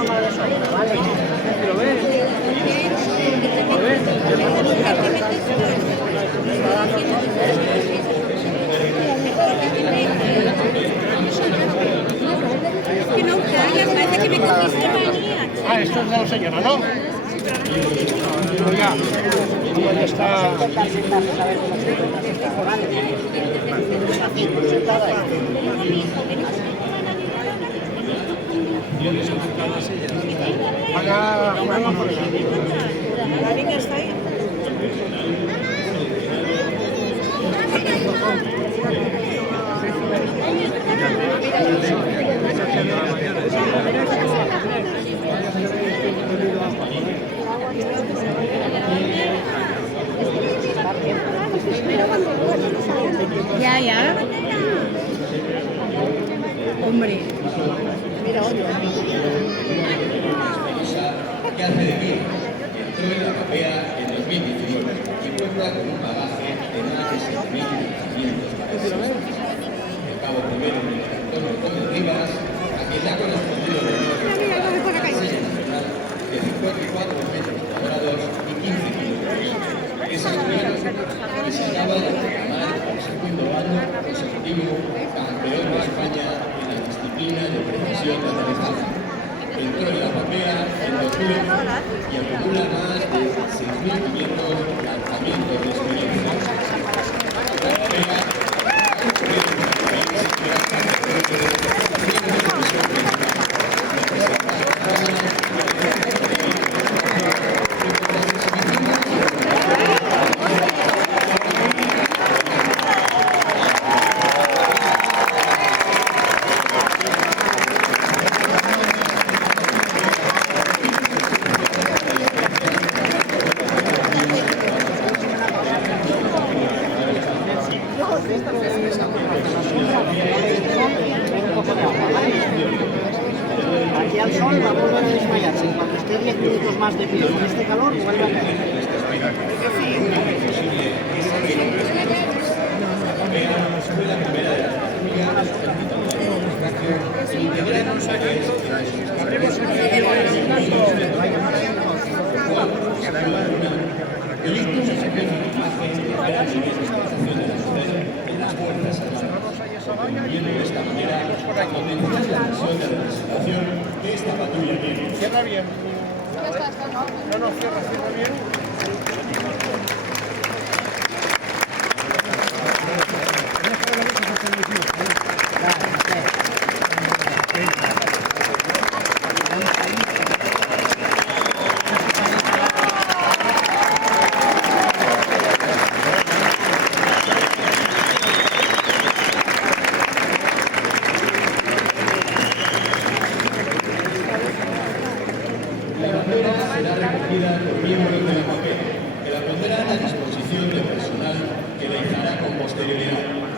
Que no callas, parece que me cogiste manía. Ah, esto es de la señora, ¿no? Oiga, ¿cómo ya está? Haga por eso. La niña está ahí. Ya. Hombre. Mira otro. ¿Qué hace de mí? Entró en la CAPEA en 2019 y cuenta con un bagaje de más de 6.000 lanzamientos para el cabo primero de Antonio Gómez Rivas, a quien le ha correspondido el honor de nacional de 54 metros cuadrados y 15 kilómetros. Es asturiano y se acaba de proclamar por segundo año consecutivo campeón de España en la disciplina de precisión de aterrizaje. Entró en la CAPEA en 2000 y acumula más de 6.500 lanzamientos de experiencia. La CAPEA Aquí al sol va a volver a desmayarse. Cuando esté 10 minutos más de pie con este calor, vuelve a caer. El ictus se ve en la en las puertas contribuyendo de esta manera a potenciar la misión de representación que esta patrulla tiene. Cierra bien. No, cierra bien. La bandera será recogida por miembros de la CAPEA, que la pondrán a disposición del personal que la izará con posterioridad.